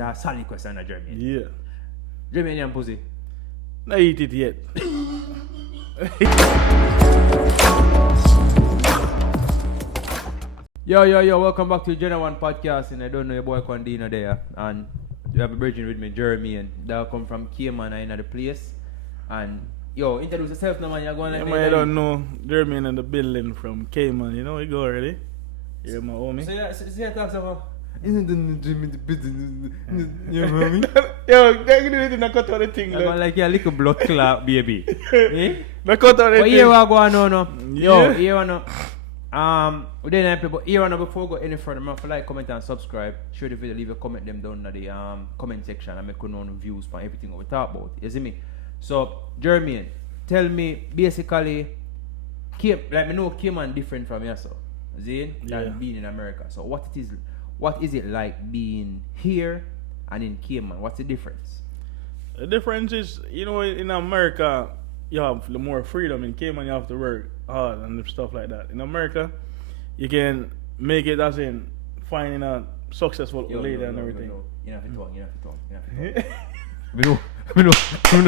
answer a solid question, Jermaine. Yeah. Jermaine and pussy. Not eat it yet. Yo, welcome back to the General One podcast. And I don't know your boy Condina there. And you have a virgin with me, Jeremy, and that come from Cayman in the place. And yo, introduce yourself now, man. You're going Yeah, man, I don't know. Jeremy in the building from Cayman, you know, we go already. You're my homie. So you talk about isn't the Jimmy the business? You know what I mean? Yo, they didn't cut out the thing. I'm like a little blood clot, baby. Eh? They cut out the But thing. here we go on, no. Yo, Yeah. here we know. We didn't play, but here we know before we go any further, man, for like, comment and subscribe. Sure the video, leave a comment them down in the comment section and make you know views for everything we talk about. You see me? So, Jeremy, tell me basically, like me know Cayman different from yourself, than being in America. So what is it like being here and in Cayman? What's the difference? The difference is, you know, in America, you have more freedom. In Cayman, you have to work hard and stuff like that. In America, you can make it as in finding a successful lady and everything. You have to talk. I know,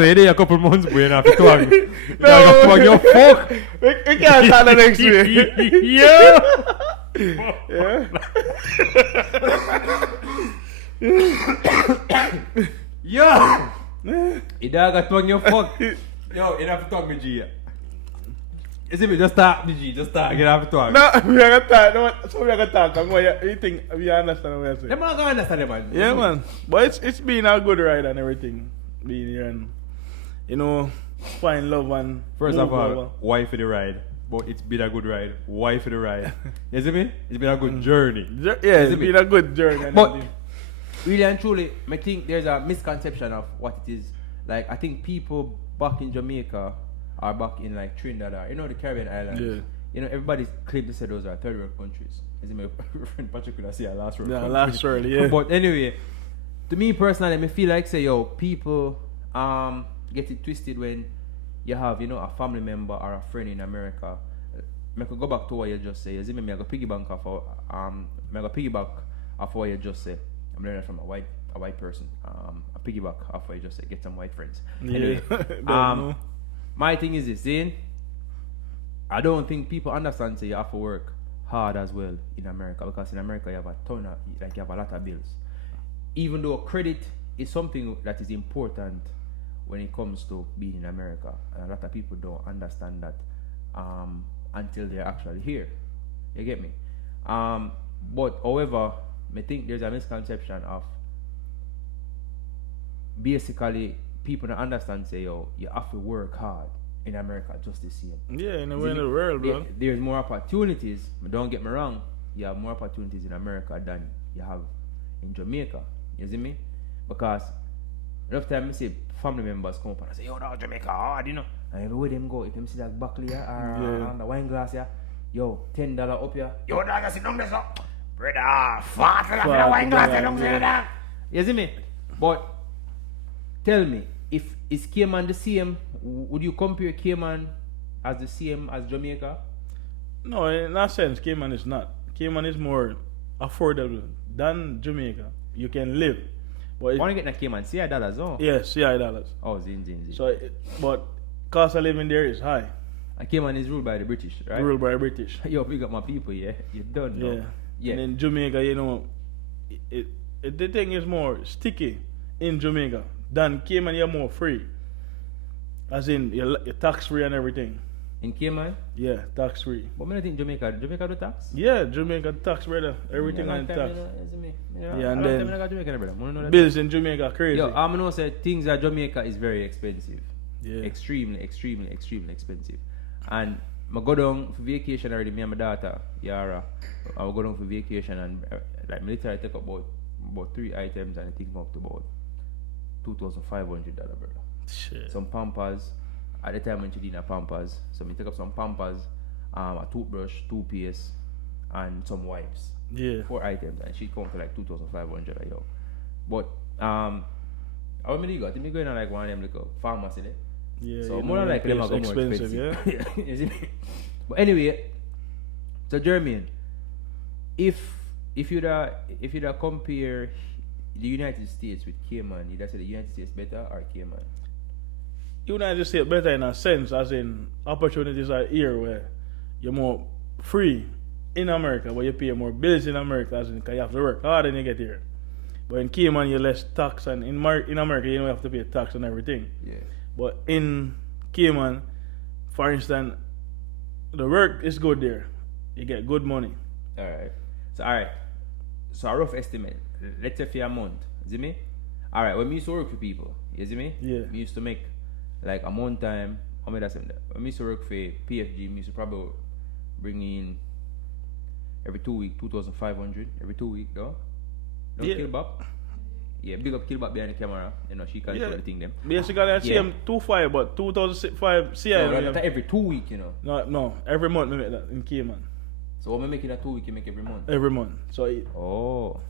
you there a couple months, but you have to talk. No, You fuck. We can't start the next week. Yeah. Yeah. Yo! You got to your fuck. Yo, you have to talk, me G. You see me? Just talk, me G. Just talk. You have to talk. No, we are gonna talk. No, so we are gonna talk. I'm going. You think we understand what I'm saying? Them not gonna understand it, man. Yeah, man. But it's been a good ride and everything. Being here and, you know, find love and First move of all, over. why for the ride? But it's been a good ride. Why for the ride? You see me? It's been a good journey. Yeah, Is it's it been a good journey. And But everything. really and truly, I think there's a misconception of what it is. Like, I think people back in Jamaica or back in like Trinidad or, you know, the Caribbean islands. Yeah. You know, everybody claims to say those are third world countries. As my friend Patrick could say a last world country. last world, yeah. But anyway, to me personally, I feel like say, yo, people get it twisted when you have, you know, a family member or a friend in America. I could go back to what you just say. You see me, I go piggyback off what you just say. I'm learning from a white person. A piggyback off what you just say. Get some white friends. Anyway, Don't know. my thing is this, Zane. I don't think people understand say you have to work hard as well in America, because in America you have a ton of, like, you have a lot of bills. Even though credit is something that is important when it comes to being in America, and a lot of people don't understand that until they're actually here. You get me? But however, I think there's a misconception of basically people don't understand say, yo, you have to work hard in America just the same. Yeah, in the way in the world, bro. There's more opportunities, but don't get me wrong, you have more opportunities in America than you have in Jamaica. You see me? Because enough time I see family members come up and I say, yo, no, Jamaica hard, you know. And everywhere them go, if them see that buckle here or the wine glass here, yo, $10 up here. Yo, dog, I sit down there, so. Brother, fat for the wine glass, you don't say that. You see me? But tell me, if is Cayman the same, would you compare Cayman as the same as Jamaica? No, in that sense, Cayman is not. Cayman is more affordable than Jamaica. You can live. But I want to get in Cayman, $6, oh. yes, $6. Oh, zin. So, but cost of living there is high. And Cayman is ruled by the British, right? Ruled by British. Yo, big up my people, yeah. You done, no? Yeah. And in Jamaica, you know, the thing is more sticky in Jamaica than Cayman. You're more free, as in you're tax free and everything. In Cayman? Yeah, tax free. But I think Jamaica do tax? Yeah, Jamaica tax, brother. Everything on tax. Yeah, and then Jamaica, bills in Jamaica crazy. Yo, I'm gonna say things at Jamaica is very expensive. Yeah. Extremely expensive. And I go down for vacation already, me and my daughter, Yara. I will go down for vacation and like me literally take up about 3 items and I think up to about $2,500, brother. Shit. Some Pampers. At the time when she did a Pampers, so me take up some Pampers, a toothbrush, toothpaste, and some wipes. Yeah. 4 items, and she come for like $2,500 a year. But how many got? I think me going on like one of them little pharmacy there. Yeah. So you more know, like them are more expensive, expensive. Yeah. You see me? But anyway, so Jermaine, if you'd compare the United States with Cayman, you just say the United States better or Cayman? United States better in a sense, as in opportunities are here where you're more free in America, but you pay more bills in America, as in because you have to work harder than you get here. But in Cayman, you're less tax, and in America, you don't have to pay tax on everything. Yeah. But in Cayman, for instance, the work is good there. You get good money. Alright. So a rough estimate. Let's say for a month. You see me? Alright, when we used to work for people, you see me? Yeah. We used to make like a month time. How many that's that? When we used to work for PFG, we used to probably bring in every 2 weeks, 2,500 every 2 weeks, though. Don't Yeah. Kill Bob. Yeah, big up Kill Bob behind the camera. You know, she can show the thing them. Basically, I see him 2.5, but 2005 CI. No, that's every 2 weeks, you know. No, every month we make that in Cayman. So when we make it a 2 week, you make every month. Every month. So Oh.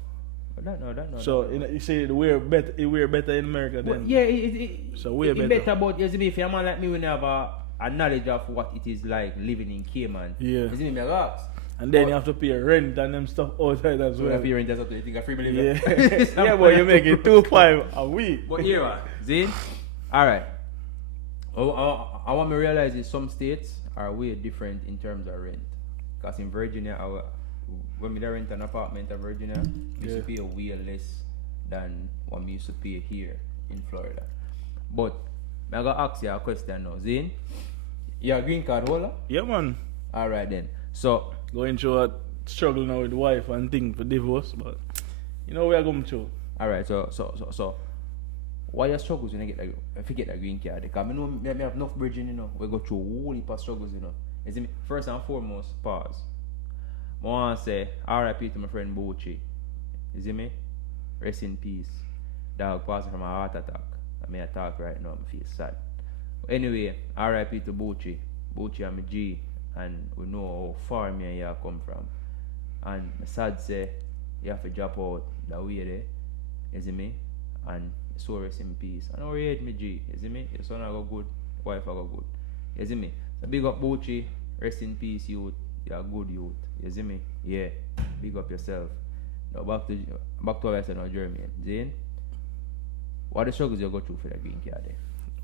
That no. So you see, we're better in America Well, than. yeah, So way it better. better, but you see me, if you're a man like me, we have a knowledge of what it is like living in Cayman. Yeah. You see me, I ask. And then you have to pay rent and them stuff outside as So well. if you're in just you think a free million. Yeah, yeah, but you make it 2.5 a week. But here, Zane. Alright. I want to realize is some states are way different in terms of rent. Because in Virginia, when we rent an apartment in Virginia, we used to pay way less than what we used to pay here in Florida. But I'm going to ask you a question now. Zane, you're a green card holder? Yeah, man. Alright then. So, Going through a struggle now with wife and thing for divorce, but you know we are going through. alright, so why your struggles when you get if you get a green card? Because I know me have enough bridging, you know. We go through a whole heap of struggles, you know. You see me? First and foremost, pause. I want to say RIP to my friend Bochi. You see me? Rest in peace. Dog passed from a heart attack. I may talk right now, I feel sad. But anyway, RIP to Bochi. Bochi and my G. And we know how far me and you come from. And my sad say you have to drop out that way there. You see me? And so rest in peace. And I hate me G. You see me? Your son I go good, wife I go good. You see me? So big up Bochi, rest in peace youth. You're a good youth. You see me? Yeah. Big up yourself. Now back to what I said now, Jeremy. Zane? What are the struggles you go through for the green card there?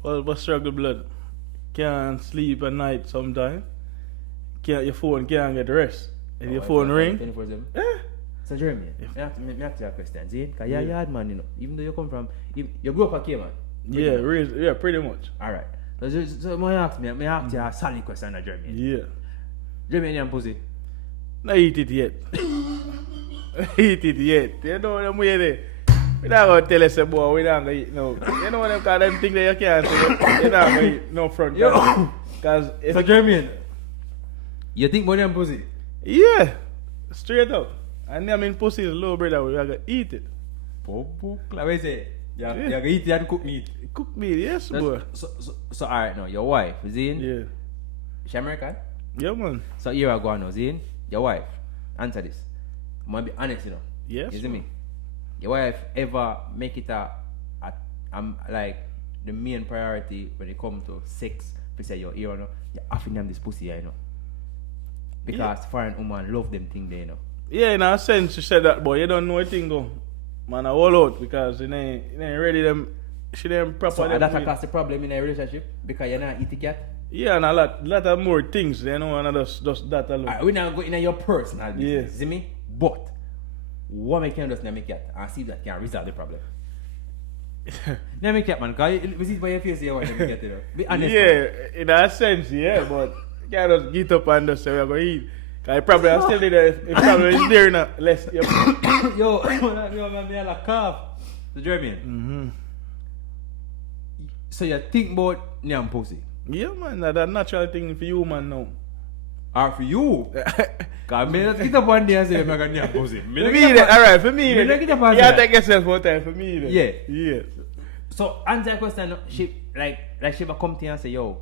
Well, but struggle blood. Can't sleep at night sometimes. Your phone can't get rest. If your phone ring, 24/7? eh? So Jeremy, I have to ask a question, Zane, because you're a yard man, you know. Even though you come from, you grew up at Cayman. Yeah, pretty much. Alright. So I ask you a solid question, Jeremy. Yeah. Jeremy and pussy. Not eat it yet. Eat it yet. You know them way there. We not gonna tell us boy we not gonna eat no. You know them cause them thing that you can't say. You not gonna eat no front. Yo. Cause if So Jeremy, you think money and pussy? yeah, straight up. And I mean pussy is low brother. We are gonna eat it. Like I say, you're gonna eat it and cook meat. Cook meat, yes, boy. So alright now, your wife, Zane, Yeah. she American? Yeah, man. So here I go now, Zane, your wife, answer this. I'm gonna be honest, you know. Yes. You see me? Your wife ever make it like the main priority when it comes to sex? If you say you're here, you know, you're offering them this pussy, you know. Because foreign woman love them thing there, you know. Yeah, in a sense, she said that, but you don't know a thing go. Man, I all out because it ain't ready them. She ain't proper. So them that's with- a the problem in a relationship because you're not eating cat. Yeah, and a lot of more things, you know, and just that alone. Alright, we now go in your personal business, Yeah. see me? But what make you just make cat and see if that can resolve the problem. Now make cat man, cause we see by your face you want to make cat, you know. Be honest. Man. Yeah, in a sense, yeah, but you can't just get up and just say we're going to eat. Because it probably still there. It probably is there now. Less. Yep. Yo, man, me a cough. The German. Mm-hmm. So you think about nyam pussy? Yeah, man, that's a natural thing for you, man, now. Or for you? Cause me not get up one day and say I'm gonna nyam pussy. For me, then, alright, for me, Me then. not get up You and gotta say take yourself more time for me, then. Yeah. Yeah. So answer the question, she like she ever come to you and say, yo,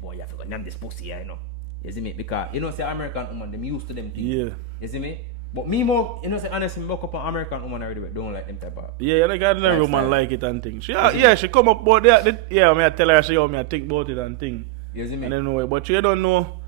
boy, you have to go nyam this pussy, you know. You see me? Because you know say American woman, them used to them things. Yeah. You see me? But me more, you know say honestly, me woke up an American woman already, but don't like them type of. Yeah, like ordinary Lifestyle. woman like it and things. She come up about that. Yeah, I tell her, she, me I think about it and thing. You see me? And then know, but you don't know.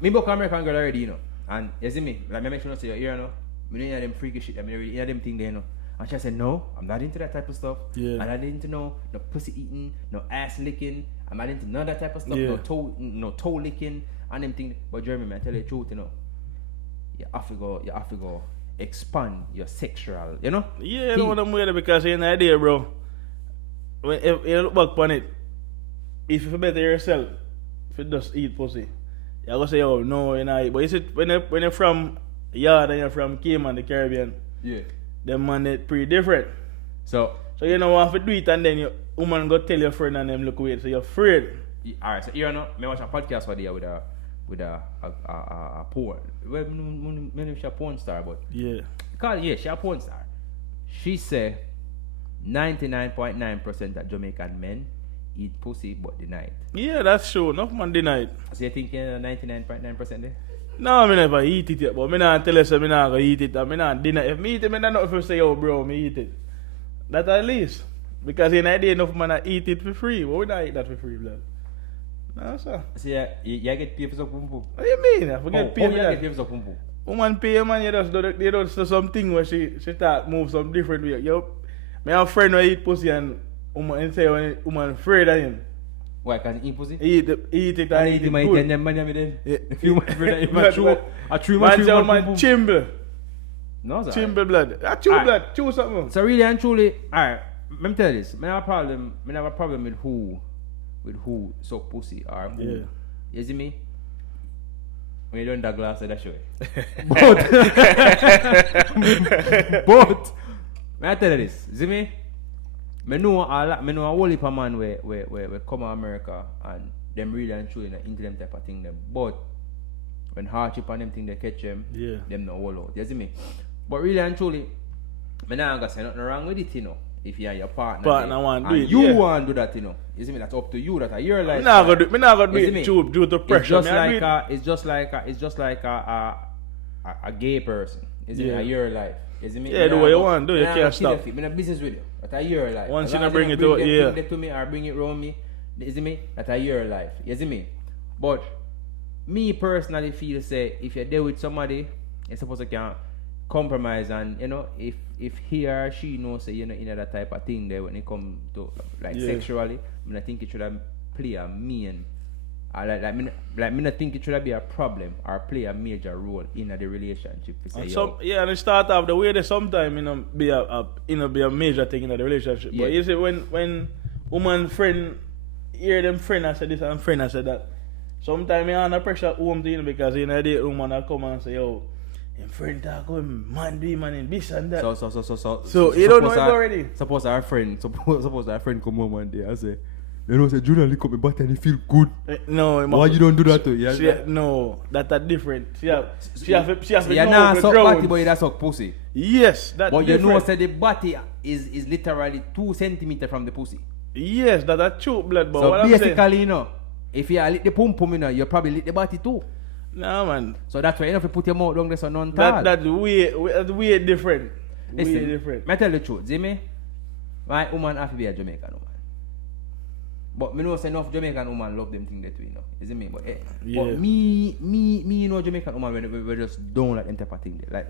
Me book American girl already, you know. And you see me? Like me make sure you say you're here, you know. Me know you them freaky shit, I mean you them thing there, you know. And she said, no, I'm not into that type of stuff. Yeah. I'm not into no pussy eating, no ass licking. I'm not into none of that type of stuff. Yeah. No toe licking and them things. But Jeremy, man, I tell you the truth, you know. You have to go expand your sexual, you know? Yeah, you know what I'm with it because you know idea, bro. If you look back on it, if you better yourself, if you just eat pussy, you're gonna say, oh no, you know. But you see, when you're from yard and you're from Cayman, the Caribbean, Yeah. them man it pretty different. So So you know have to do it and then your woman go tell your friend and them look away, so you're afraid. alright, so here now, I watch a podcast for there with a porn. Well, maybe she's a porn star, but Yeah. because she's a porn star. She say 99.9% of Jamaican men eat pussy but deny it. Yeah, that's true. Enough man deny it. So you think 99.9% there? No, I never eat it yet, but I not tell you so I not gonna eat it. I not dinner. If me eat it, I not know if you say, oh bro, me eat it. That at least. Because in idea enough man I eat it for free. Why would I eat that for free, blood? No, sir. So you get paid for some pum pum? What do you mean? I forget pay How me you that. get paid for some pum pum? Woman pay man, you just do something where she start move some different way. Yo, me have a friend who eat pussy and woman say when woman afraid of him. Why? Because he eat pussy? Eat it and I eat eat it my good. 10 man then. Yeah. If you want to bring Blood, a tree Man say man man chimble. No, sir. Chimble blood. That chew Alright. blood. Chew something. So really and truly, alright, let me tell you this. I have a problem with who suck pussy or who. Yeah. You see me? When you don't that glass of that show. But may I tell you this, see me? I know a whole heap of man where come to America and them really and truly into them type of thing them. But when hardship and them thing they catch them, Yeah. them no whole out. You see me? But really and truly, I not gonna say nothing wrong with it, you know. If you are your partner Want to and do it, you yeah. want to do that, you know. You see me? That's up to you. That's your life. Me not gonna do You see me? it due to pressure. It's just like a gay person. Is it Yeah. your life? Is it me? Yeah, do what you want, do. You can't stop. I'm in a business with you. That's your life. Once As you long not as bring it don't to- them yeah. thing to me or bring it around me. Is it me? That's your life. You see me? But me personally feel say if you're there with somebody, you're supposed to can compromise and you know if he or she knows say you know in that type of thing there when it come to like Yeah. sexually, I think it should have play a main. I me not think it should be a problem or play a major role in the relationship. To say, And yo, and it start off the way they sometimes be a major thing in the relationship. Yeah. But you see when woman friend hear them friend I said this and friend I said that. Sometimes you under pressure home to because in a day woman I come and say, yo, him friend talk with man do man in this and that. So you don't know it already. Suppose our friend come home one day and say, you know, say Junior lick up my butt and he feel good. No, Why you don't do that to you? no, that's different. She have to You're know not the suck ground. body, but you suck pussy. Yes, that's But you different. know, say the body is literally 2 centimeters from the pussy. Yes, that's a true blood. But So what I'm saying, basically, you know, if you lick the pum pum, you know, you probably lick the body too. nah, man. So that's why you have to put your mouth down there so none tall. That's way different. Listen, Way different. I tell the truth, see me? My woman have to be a Jamaican woman. But me know say enough Jamaican woman love them thing that we know. Is it me? But, Yeah. but me you know Jamaican woman we just don't like them type of thing there.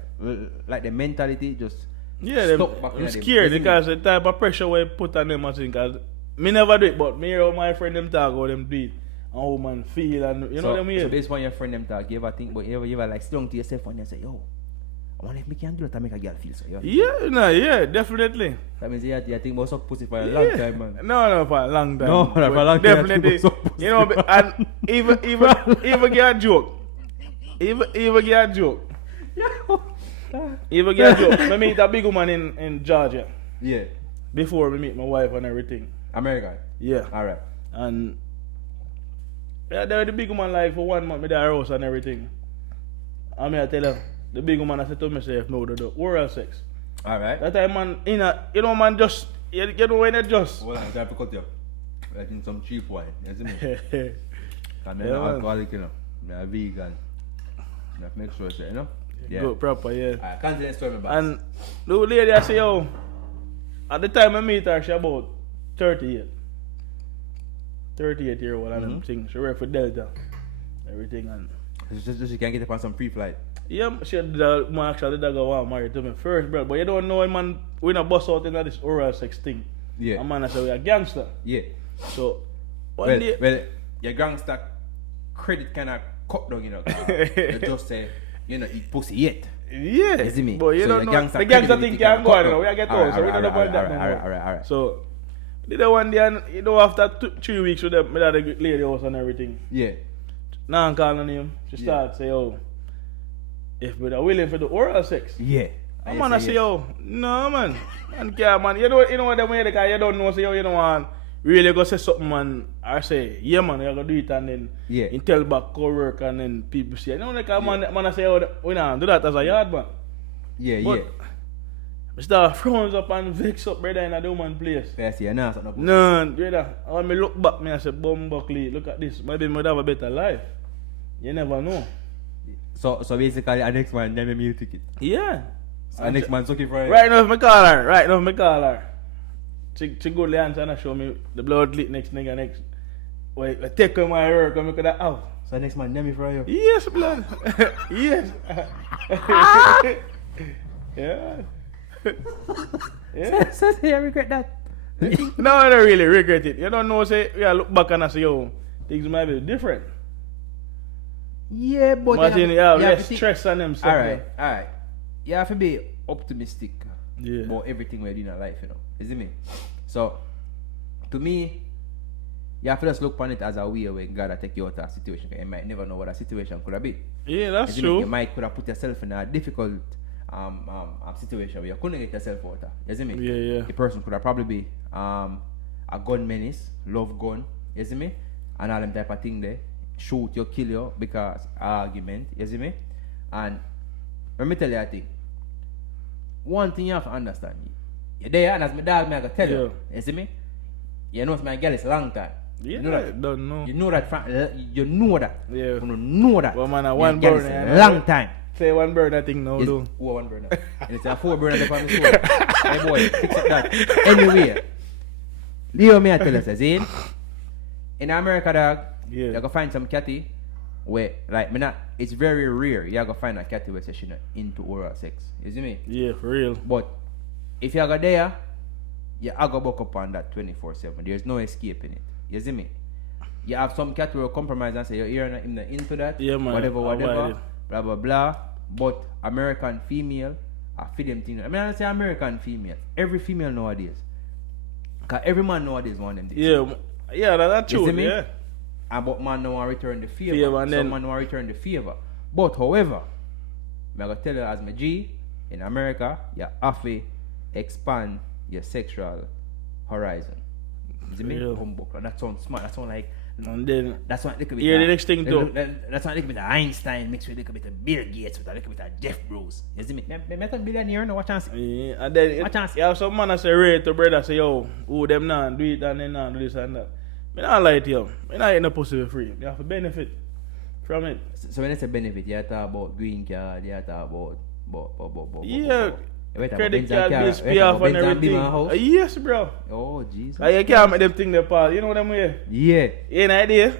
Like the mentality just Yeah, stuck back in I'm them. scared Is it me? because the type of pressure we put on them, I think, cause me never do it, but me hear my friend them talk about them do it, and how man feel, and you know what I mean? So based on your friend them talk, you ever think, but you ever like sit down to yourself and you say, yo, I wonder if me can do that to make a girl feel so. Yo. Yeah, definitely. That means you think about suck pussy for a long time, man. No, for a long time. No, for a But long time, Definitely, people suck pussy. you know, and even get a joke. Even get a joke. Even get a joke. I meet a big woman in Georgia Yeah. before we meet my wife and everything. American. Yeah. Alright. And yeah, they were the big woman like for 1 month, me there house and everything. I mean, I tell her, the big woman I said to myself, no, the oral sex. Alright. That time, man, you know, man, just, you know when it just. Well, I have to cut you. I think some cheap wine. You see me? I'm Yeah, not man. alcoholic, you know. I'm a vegan. I have to make sure, you know? Yeah. Good, proper, yeah. I can't tell the story about And the old lady, I say, yo, at the time I meet her, she about 38. 38-year-old and them things. She work for Delta. Everything and Just you can get up on some free flight. Yeah, she the man actually did go want married to me first, bro. But you don't know, man, we not bust out into this oral sex thing. Yeah. A man I say we a gangster. Yeah. So one day, Well, your gangster credit kinda cut down, you know. You just say, you know, eat pussy yet. yeah. You see me? But you So don't the know gangster the gangster credibility thing can can go cut on, you know. down. We a get out, so we don't know about that no more. Alright. So did the one day, and you know, after 3 weeks with them, me at the lady house and everything. Yeah. Now I'm calling him. She Yeah. start say, "Oh, if we are willing for the oral sex." Yeah. I'm gonna say, "Yo, no man, man, yeah, man. You know what them way because you don't know, say, yo, you don't want really go say something, man. I say, yeah, man, you gotta do it, and then Yeah. you tell back co-work, and then people say, you know, like man, I say, oh, we not do that as a yard man. Yeah, But yeah. Mr. frowns up and vex up, brother, in a woman place. I see, nah, something. No, brother. When me look back, me I say, Bumbuckly, look at this. Maybe me would have a better life. You never know. So basically, our next man, then me ticket. Yeah. Our next man looking for Right now, if me call her. She go the answer and show me the blood clot next nigga next. Wait, I take her my work and me could have out. So next man, let me for you. Yes, blood. Yes. Yeah. Yeah. So I regret that. No, I don't really regret it. You don't know, say, yeah, look back and I say, yo, things might be different. Yeah, but Imagine you have less to stress on them. Alright. You have to be optimistic Yeah. about everything we're doing in life, you know. Is it me? So, to me, you have to just look upon it as a way where God will take you out of a situation. You might never know what a situation could have been. Yeah, that's Is it me? true. You might could have put yourself in a difficult situation where you couldn't get yourself out of. You see me? Yeah. The person could have probably be a gun menace, love gun, you see me? And all them type of thing there. Shoot you, kill you because argument, you see me? And let me tell you a thing. One thing you have to understand. You're there and as my dog me I gotta tell you. You see me? You know it's my girl is a long time. Yeah, You know that. don't know. You know that you know that. Yeah. You know that. Well, man, Your one girl burn. is a long time. Say one burn, I think no, Is do. one burner. And it's a 4 burner from the store. Hey boy, fix up that. Anyway, Leo me I tell us, see? In America, dog, Yeah. you go find some catty where, like, me not, it's very rare you go find a catty where say she not into oral sex. You see me? Yeah, for real. But if you go there, you go back up on that 24/7. There's no escaping it. You see me? You have some cat who will compromise and say you're not into that. Yeah, man. Whatever, Avoid it. blah blah blah. But American female, I feed them things. I mean, I don't say American female. Every female nowadays, cause every man nowadays want them. Yeah, that's You true. see me? Yeah. And but man don't want to return the favor. Favor, and Some then- man don't want to return the favor. But however, I'm gonna tell you as my G, in America, you have to expand your sexual horizon. You see me? Yeah. Humbug. That sounds smart. That sounds like And then that's what a little bit. Yeah, the next thing too. That's what a little bit of Einstein mixed with a little bit of Bill Gates with a little bit of Jeff Bezos. You see me? Me a billionaire now. What chance? yeah, and then What chance? you have some man that say rate to brother say yo, who them not do it and then not do this and that. Me not lie to you. Me not eat no pussy for free. You have to benefit from it. So when it's a benefit, you talk about green card. You talk about Yeah. Wait, Credit Benz and card, car- bills, wait, pay off Benz and and Beamer everything. house? Yes, bro. Oh Jesus. Like you can't make them thing they pass. You know them way. Yeah. You know idea?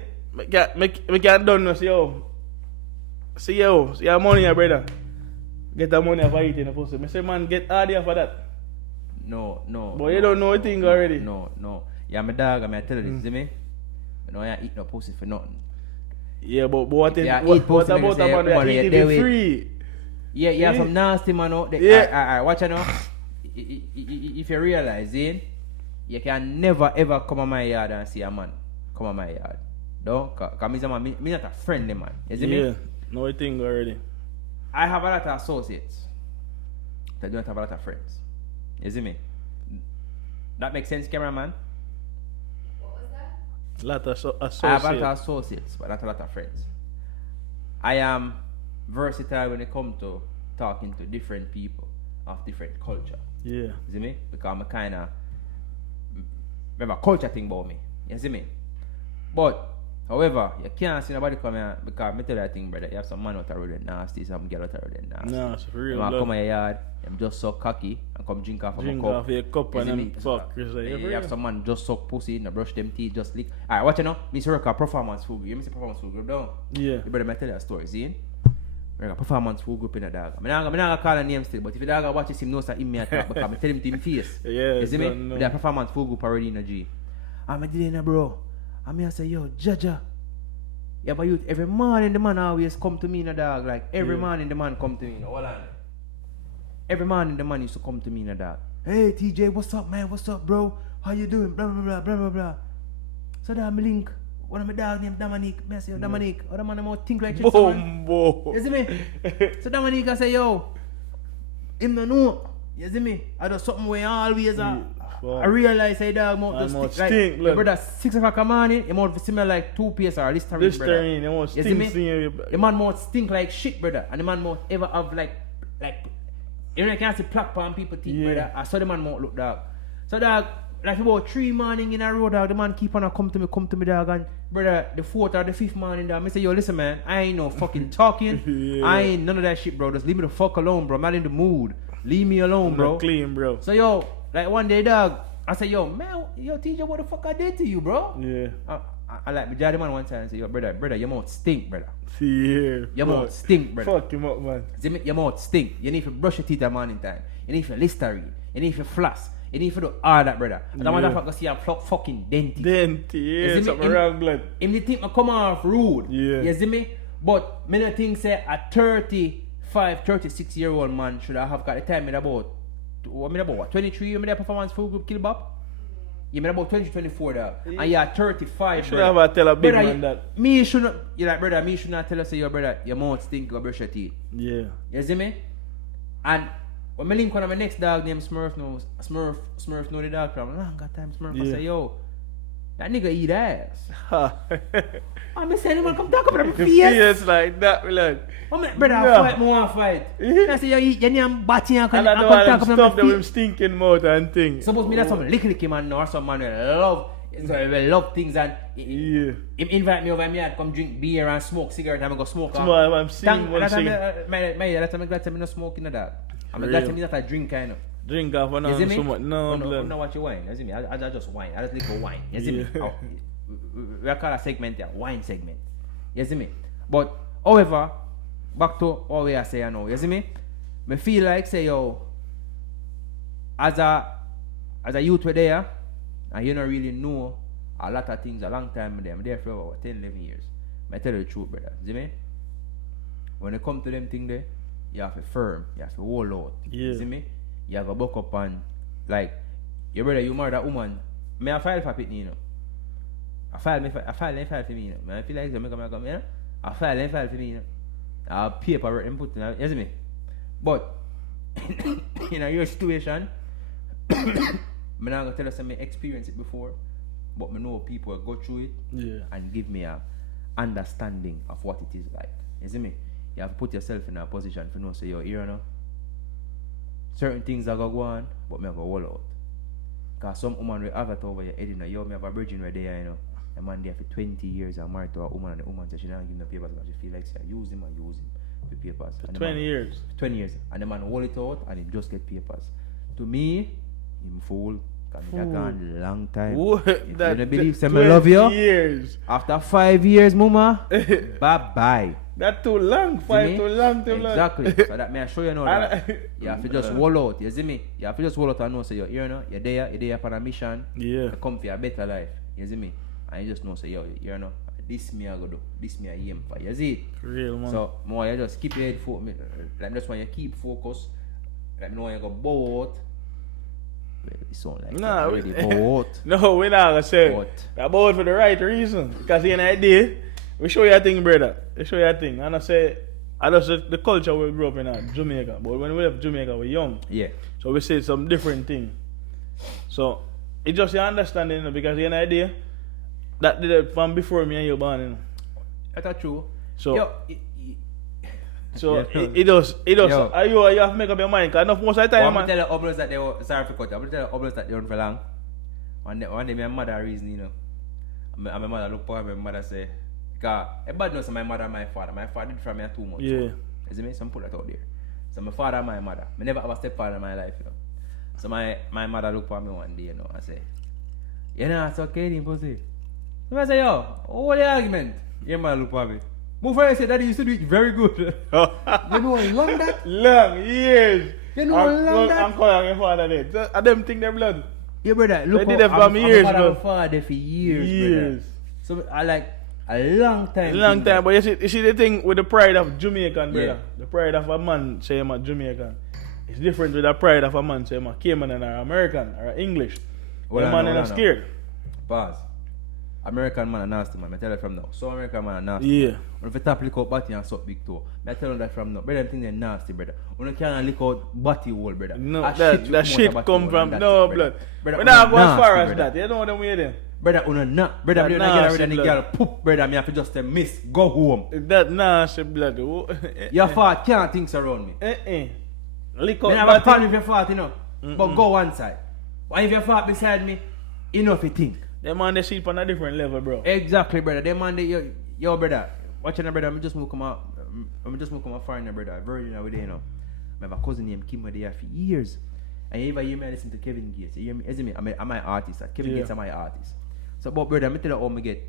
Me can't done no see yo. See your money, brother. Get the money for eating the pussy. Me say man get idea for that. No. But you don't know a thing already. No. Yeah, my dog, I'm tell you this, see me? You know, I eat no pussy for nothing. Yeah, but what Yeah, what eat pussy, about me say, the man that money, eating they it will- free? Yeah, you have some nasty man out there. Yeah. Alright, watch it now. If you realize it, you can never ever come on my yard and see a man come on my yard. Don't, cause me, man, me not a friendly man. You see Yeah, me? no thing already. I have a lot of associates. I don't have a lot of friends. You see me? That makes sense, cameraman? Lot of I have a lot associate. of associates, but not a lot of friends. I am versatile when it comes to talking to different people of different culture. Yeah. You see me? Because I'm a kind of remember culture thing about me. You see me? But however, you can't see nobody come here because me tell you that thing, brother. You have some man out there really nasty, some girl out there really nasty. Nah, it's for real. Them a Love. come in your yard, them just so cocky and come drink off of Drink a cup. off your cup You and see then me? fuck. It's like, You for have real. some man just suck pussy, and brush them teeth, just lick. Alright, watch you know. Mr. Rocker performance food. You see performance food group down. Yeah. You better me tell you a story, see? Like a performance full group in a dog. I'm not gonna call a name still, but if the dog watches him, knows that him me attack because I tell him to him face. Yeah, you see me? no. That performance full group already in a G. I'm a dealer, bro. I'm here say, yo, Jaja. Yeah, but youth, every morning the man always come to me in a dog. Like every morning the man come to me. Hold on. Every morning the man used to come to me in a dog. Hey TJ, what's up, man? What's up, bro? How you doing? Blah blah blah blah blah blah. So that me link. One of my dog named Dominic. I say, yo, Dominic. Other man I'm think like shit. Boom. You see me? So Dominic I say, yo, him no know. You see me? I do something where always I realize say dog mouth just stink. Like, brother, 6 o'clock in the morning, your mouth smell like toothpaste or Listerine, brother. Listerine, you see me? The man mouth stink like shit, brother. And the man mouth ever have like you know you can't see plaque on people teeth, brother. I saw the man mouth look dog. So dog, like about 3 morning in a row, dog, the man keep on come to me, dog, and brother, the 4th or the 5th morning, dog, I say, yo, listen, man, I ain't no fucking talking. I ain't none of that shit, bro. Just leave me the fuck alone, bro. I'm not in the mood. Leave me alone, bro. Not clean, bro. So yo, like one day, dog, I say, yo, man, yo, TJ, what the fuck I did to you, bro? Yeah. I like me the man one time and say, yo, brother, your mouth stink, brother. Yeah. Your mouth stink, brother. Fuck him up, man. See, your mouth stink. You need to brush your teeth at morning time. You need to Listerine. You need to floss. You need to do all that, brother. And that motherfucker see a fucking dentist. Yeah, something wrong, blood. Him the think I come off rude. Yeah. You see me? But me not think say a 35, 36-year-old man should have got the time in about 23 you made a performance full group kill bop? You made about 20, 24 there. Yeah. And you're 35. You should have tell a big brother, man that. Me should not, you like brother, me should not tell us say your brother, your mouth stink, go brush your teeth. Yeah. You see me? And when I link one of my next dog named Smurf knows, Smurf know the dog from long time Smurf. I say, yo, that nigga eat ass. I'm saying, man, come talk about my face. Yes, like that, blood. Brother, I want to fight. I say, yo, you name batty and I don't want to stop them with stinking mouth and things. Suppose me that some licky man or some man will love things and him invite me over me and come drink beer and smoke cigarette and I go smoke. I'm seeing one thing. That's I'm glad to me no smoke in that. I'm glad to me that I drink kind of. Drink off and on so much. No, blood. No, what you wine. You see me? I just wine. I just lick for wine. You see me? We call a segment here, wine segment. You see me? But however, back to what we are saying now. You see me? Me feel like say yo, as a youth with there, and you don't really know a lot of things a long time with them. There for about 10, 11 years. I tell you the truth, brother. See me? When it come to them thing there, you have to firm, you have to hold out. Yeah. You see me? You have to buck up and like your brother, you married that woman. May I file for it, you know? I file for me, you know. I feel like I come, you know? I file for me, you know. I paper work and put in, you see me? But in your situation, I'm not gonna tell us I experienced it before, but I know people go through it and give me a understanding of what it is like. You see me? You have to put yourself in a position to know, say, yo, you know, certain things are going to go on, but me go hold out. Because some woman will have it over your head, you know, yo, me have a virgin right there, you know. A man there for 20 years and married to a woman, and the woman says she don't give him the papers because she feel like she use him for papers. For 20 years? 20 years. And the man hold it out and he just get papers. To me, him fool. Because he gone long time. What? You don't believe I love you? Years. After 5 years, mama, bye-bye. That's too long. 5 too long. Exactly. So that may I show you now that you have to just hold out. You see me? You have to just hold out and know, say, you know, you're there upon a mission to come for a better life. You see me? And you just know, say, yo, you know, this me I go do, this me I aim for. You see it? Real, man. So, more you just keep your head focused. Like, just when you keep focus, like, know you go bow out. Well, it sound like nah, really bow out. No, we're not going to say we're bow out for the right reason. Because in an idea, we show you a thing, brother. We show you a thing. And I say, I just the culture we grew up in Jamaica. But when we left Jamaica, we're young. Yeah. So we say some different thing. So, it's just your understanding, you know, because you have an idea that did it from before me and you born, you know. That's true. So, yo, it does. You have to make up your mind. Because most of the time, man. I'm tell the others that they were, sorry for cut you. I'm tell the others that they weren't for long. One day my mother reason, you know. And my mother look for her, my mother say, because everybody knows my mother and my father. My father did for me too much. Yeah. You see me? Some put that out there. So my father and my mother. I never have a stepfather in my life, you know. So my mother look for me one day, you know, and say, you know, it's okay, pussy. So I say, yo, what the argument? Your mother look for me. Move for I said daddy used to do it very good. You know how long that? Long years. You know how long that? I'm calling my father there. I them think they're blood. Yeah, brother. Look, They did that for me years, bro. I'm father for years, Years. brother. So I like a long time. Long time, but you see the thing with the pride of Jamaican, brother. Yeah. The pride of a man say I'm a Jamaican. It's different with the pride of a man say I'm a Cayman or American or English. Hold The on, man hold is on. scared. Pause. American man are nasty, man. I tell you from now. So American man are nasty. Yeah. When if you tap lick out body and suck big toe, I tell you that from now. Brother, them think they're nasty, brother. When you can't lick out body hole, brother. No, That that shit shit come out come of body from hole and no that's it, blood. Brother, We not go as nasty, far as brother. that. You know what I'm way there. Brother, una not. Brother, That me not get rid of nasty the girl. Poop, brother. Me have to just miss. Go home. That nasty blood. Your fart can't think around me. Lick Me out have a body. problem if you fart, you know. But go one side. Why if you fart beside me, you know if you think. Them man they sleep on a different level, bro. Exactly, brother. Them man, they, yo, brother. Watching brother, I'm just move come out. I'm just move come out foreigner, brother. Virgin over there, you know. I have a cousin named Kim there for years. And you ever hear me listen to Kevin Gates? You hear me? Is it me? I'm my artist. Kevin Yeah. Gates are my artist. So, but brother, me tell you how me get.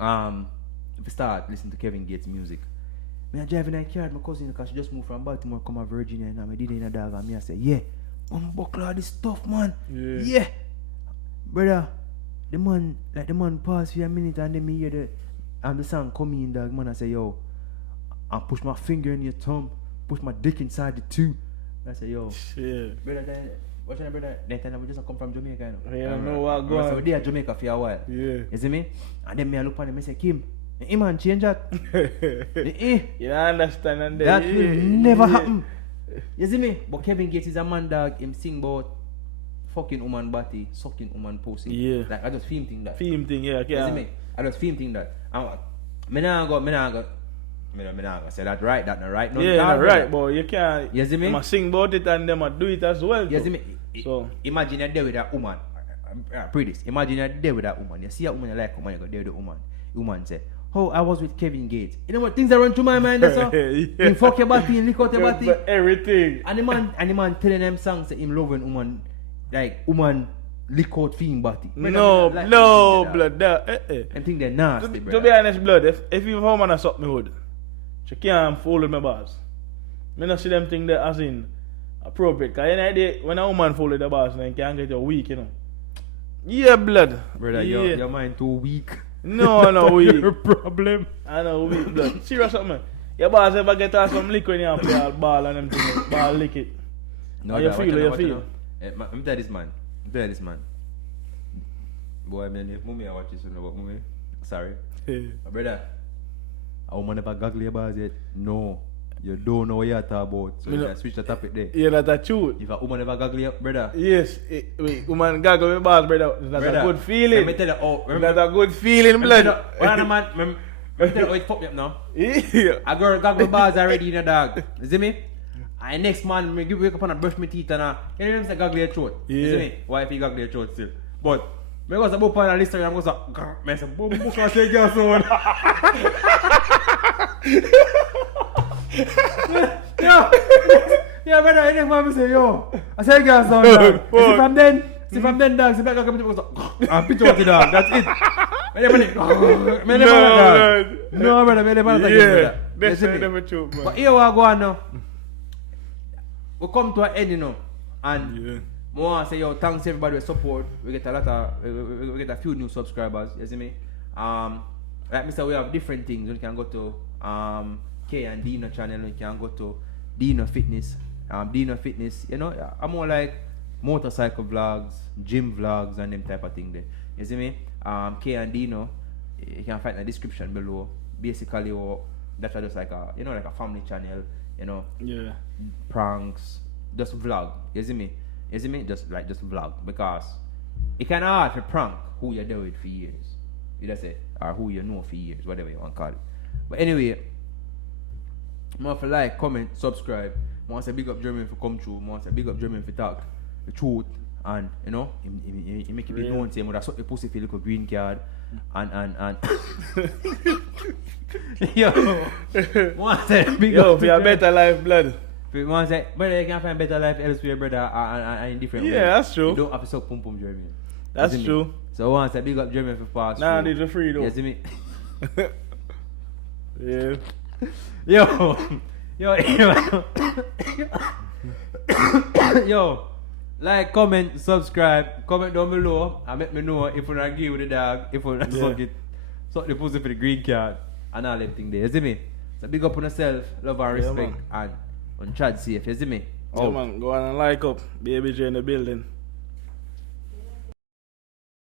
If you start listening to Kevin Gates music, me I driving a car with my cousin because she just moved from Baltimore, come to Virginia, and I did it in a dog, and me I say, yeah, I'm buckle all this stuff, man. Yeah, brother. The man pass for a minute and then me hear the song coming in, dog, man. I say, yo, I push my finger in your thumb, push my dick inside the tube. I say, yo, Shit. brother, what's your brother? That time we just come from Jamaica, you know. Yeah, I know what go So on. they are Jamaica for a while. Yeah. You see me? And then me I look on him and say, Kim, man, change that. You understand and That will never happen. You see me? But Kevin Gates is a man, dog. Him sing about fucking woman body, sucking woman pussy. Yeah. Like I just film thing that. Theme thing, yeah, You see yeah. me? I just film thing that. Me nah go say that right, that not right. No, Yeah, dog, no, right, brother. but you can't. You see me? Them a sing about it and them a do it as well. You too. see me? So Imagine you're there with that woman. Pretty this. Imagine you're there with that woman. You see a woman you like woman, you go there with the woman. The woman say, oh, I was with Kevin Gates. You know what things that run through my mind, that's all. Yeah. You fuck your body, you lick out your body. But everything. And the man telling them songs that him loving woman, like woman lick out feeling body. No, Like, no, them blood. That, I think they're nasty, To brother. be honest, blood, if you have man a suck me hood, she can't follow my bars. Me not see them thing that as in appropriate. Cause when a woman follow the bars, then can get you weak, you know. Yeah, blood. Brother, yeah. your mind too weak. No, weak. Your problem. I know weak, blood. Serious something. Your boss ever get her some liquor in your play all ball and them things, ball lick it. How you that- feel, what how you what feel? Let me tell this man. Boy, man, if mommy I watch this, you know what, mommy? Sorry. My brother, a woman never gaggle your bars yet. No. You don't know what you're talking about. So Me you no- can switch the topic there. Yeah, that's a truth. If a woman never gaggle your brother, Yes, wait, woman gaggle my balls, brother. That's brother, a good feeling. Let me tell you, oh, That's a good feeling, blood. What other man? Let me tell you how it fuck me up now. Yeah. A girl gaggle bars already in a dog. You see me? And next man, me wake up and I brush my teeth and you know them say gaggle your throat. You see Yeah. me? Why if you gaggle your throat still? But me was about to listen and I was like, me say, boom, boom, I say girl sound. Yeah, brother, I next man say, yo, I say girl sound dog. See from then, dog, see back up to me, I'm pitch out the dog, that's it. Me never dog. No, brother, me never dog. Yeah, You see that's me? never true, man. But here we go on now. We come to an end, you know, and Yeah. I want to say, yo, thanks everybody for support. We get a lot of, we get a few new subscribers. You see me? Like me say, we have different things. You can go to K and Dino channel. You can go to Dino Fitness. Dino Fitness. You know, I'm more like motorcycle vlogs, gym vlogs, and them type of thing there. You see me? K and Dino. You can find the description below. Basically, that's just like a, you know, like a family channel. You know, Yeah. pranks, just vlog. You see me? You see me? Just vlog, because it kind of hard to prank who you dealt with for years. You just say, or who you know for years, whatever you want to call it. But anyway, more for like, comment, subscribe. Want to big up German for come through. Want to big up German for talk the truth, and you know, he make it be known. Say, "Would suck the pussy for a little green card," and yo, want to big Yo, up for a better life, blood. one say, brother, you can find better life elsewhere, brother, and in different ways. Yeah, that's true. You don't have to suck pum pum, Jeremy. That's You see me? true. So once I big up Jeremy for pass. Nah, through. these are free though. You see me? Yeah. Yo, like, comment, subscribe, comment down below, and let me know if you agree with the dog, if you suck the pussy for the green card, and all them things there, you see me? So big up on yourself, love and respect, man. and on chat safe, you see me? Yeah, man, go on and like up. Baby J in the building.